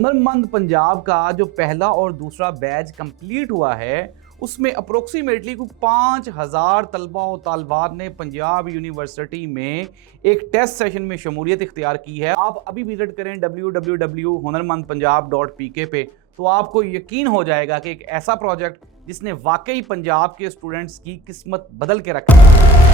हुनरमंद पंजाब का जो पहला और दूसरा बैच कंप्लीट हुआ है उसमें अप्रोक्सीमेटली कुछ 5000 तलबा और तालबात ने पंजाब यूनिवर्सिटी में एक टेस्ट सेशन में शमूलियत इख्तियार की है। आप अभी विजिट करें www.hunarmandpunjab.pk पे, तो आपको यकीन हो जाएगा कि एक ऐसा प्रोजेक्ट जिसने वाकई पंजाब के स्टूडेंट्स की किस्मत बदल के रखी है।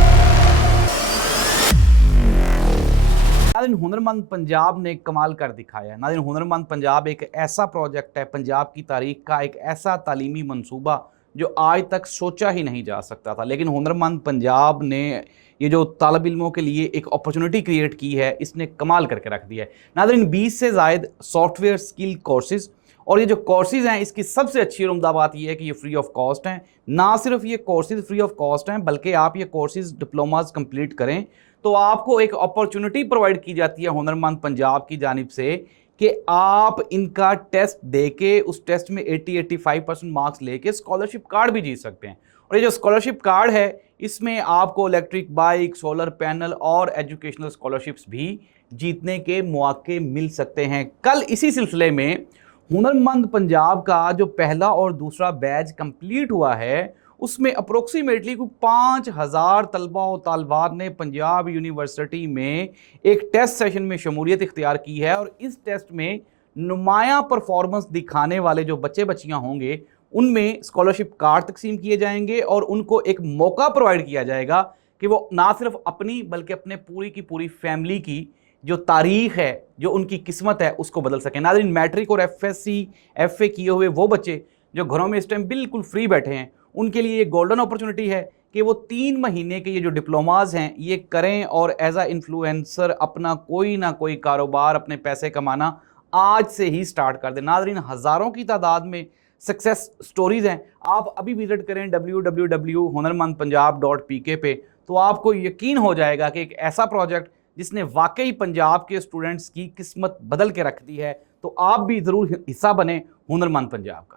नाज़रीन, हुनरमंद पंजाब ने कमाल कर दिखाया है। नाज़रीन, हुनरमंद पंजाब एक ऐसा प्रोजेक्ट है, पंजाब की तारीख का एक ऐसा तालीमी मंसूबा जो आज तक सोचा ही नहीं जा सकता था, लेकिन हुनरमंद पंजाब ने ये जो तालिब इल्मों के लिए एक अपॉर्चुनिटी क्रिएट की है, इसने कमाल करके रख दिया है। नाज़रीन, 20 से ज़ायद सॉफ्टवेयर स्किल कोर्सेज़, और ये जो कोर्सेज़ हैं इसकी सबसे अच्छी और उम्दा बात यह है कि ये फ्री ऑफ कॉस्ट हैं। ना सिर्फ ये कोर्सेज़ फ्री ऑफ कॉस्ट हैं, बल्कि आप ये कोर्सेज़ डिप्लोमाज कंप्लीट करें तो आपको एक अपॉर्चुनिटी प्रोवाइड की जाती है हुनरमंद पंजाब की जानिब से कि आप इनका टेस्ट देके उस टेस्ट में 80-85% मार्क्स लेके स्कॉलरशिप कार्ड भी जीत सकते हैं। और ये जो स्कॉलरशिप कार्ड है इसमें आपको इलेक्ट्रिक बाइक, सोलर पैनल और एजुकेशनल स्कॉलरशिप्स भी जीतने के मौके मिल सकते हैं। कल इसी सिलसिले में हुनरमंद पंजाब का जो पहला और दूसरा बैच कंप्लीट हुआ है उसमें अप्रोक्सीमेटली कुछ 5000 तलबा और तालबात ने पंजाब यूनिवर्सिटी में एक टेस्ट सेशन में शमूलियत इख्तियार की है। और इस टेस्ट में नुमाया परफॉर्मेंस दिखाने वाले जो बच्चे बच्चियां होंगे उनमें स्कॉलरशिप कार्ड तकसीम किए जाएंगे और उनको एक मौका प्रोवाइड किया जाएगा कि वो ना सिर्फ अपनी बल्कि अपने पूरी की पूरी फैमिली की जो तारीख है, जो उनकी किस्मत है, उसको बदल सकें। नाज़रीन, मैट्रिक और FSC FA किए हुए वो बच्चे जो घरों में इस टाइम बिल्कुल फ्री बैठे हैं, उनके लिए ये गोल्डन अपॉर्चुनिटी है कि वो 3 महीने के ये जो डिप्लोमाज हैं ये करें और एज अ इन्फ्लुएंसर अपना कोई ना कोई कारोबार, अपने पैसे कमाना आज से ही स्टार्ट कर दें। नाज़रीन, हज़ारों की तादाद में सक्सेस स्टोरीज़ हैं। आप अभी विजिट करें www.hunarmandpunjab.pk पे, तो आपको यकीन हो जाएगा कि एक ऐसा प्रोजेक्ट जिसने वाकई पंजाब के स्टूडेंट्स की किस्मत बदल के रख दी है। तो आप भी ज़रूर हिस्सा बने हुनरमंद पंजाब का।